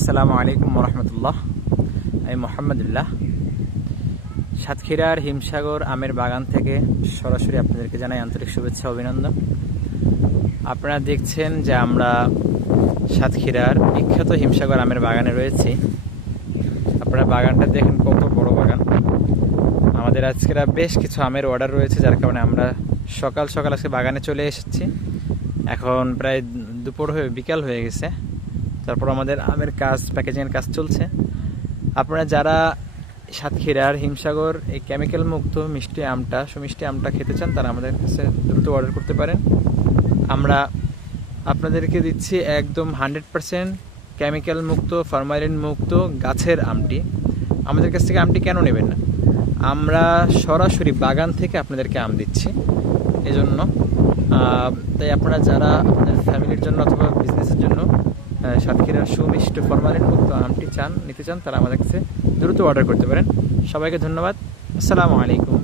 আসসালামু আলাইকুম রহমতুল্লাহ। আমি মোহাম্মদুল্লাহ সাতক্ষীরার হিমসাগর আমের বাগান থেকে সরাসরি আপনাদেরকে জানাই আন্তরিক শুভেচ্ছা অভিনন্দন। আপনারা দেখছেন যে আমরা সাতক্ষীরার বিখ্যাত হিমসাগর আমের বাগানে রয়েছি। আপনারা বাগানটা দেখেন, কত বড় বাগান। আমাদের আজকের বেশ কিছু আমের অর্ডার রয়েছে, যার কারণে আমরা সকাল সকাল আজকে বাগানে চলে এসেছি। এখন প্রায় দুপুর হয়ে বিকাল হয়ে গেছে। তারপর আমাদের আমের কাজ, প্যাকেজিংয়ের কাজ চলছে। আপনারা যারা সাতক্ষীরার হিমসাগর এই কেমিক্যাল মুক্ত মিষ্টি আমটা, সুমিষ্টি আমটা খেতে চান, তারা আমাদের কাছে দ্রুত অর্ডার করতে পারেন। আমরা আপনাদেরকে দিচ্ছি একদম 100% কেমিক্যাল মুক্ত, ফরমালিন মুক্ত গাছের আমটি। আমাদের কাছ থেকে আমটি কেন নেবেন না? আমরা সরাসরি বাগান থেকে আপনাদেরকে আম দিচ্ছি। এজন্য তাই আপনারা যারা আপনাদের ফ্যামিলির জন্য অথবা বিজনেসের জন্য সাতক্ষীরার সুমিষ্ট ফরমালিন মুক্ত আমটি নিতে চান, তারা আমাদের কাছে দ্রুত অর্ডার করতে পারেন। সবাইকে ধন্যবাদ। আসসালামু আলাইকুম।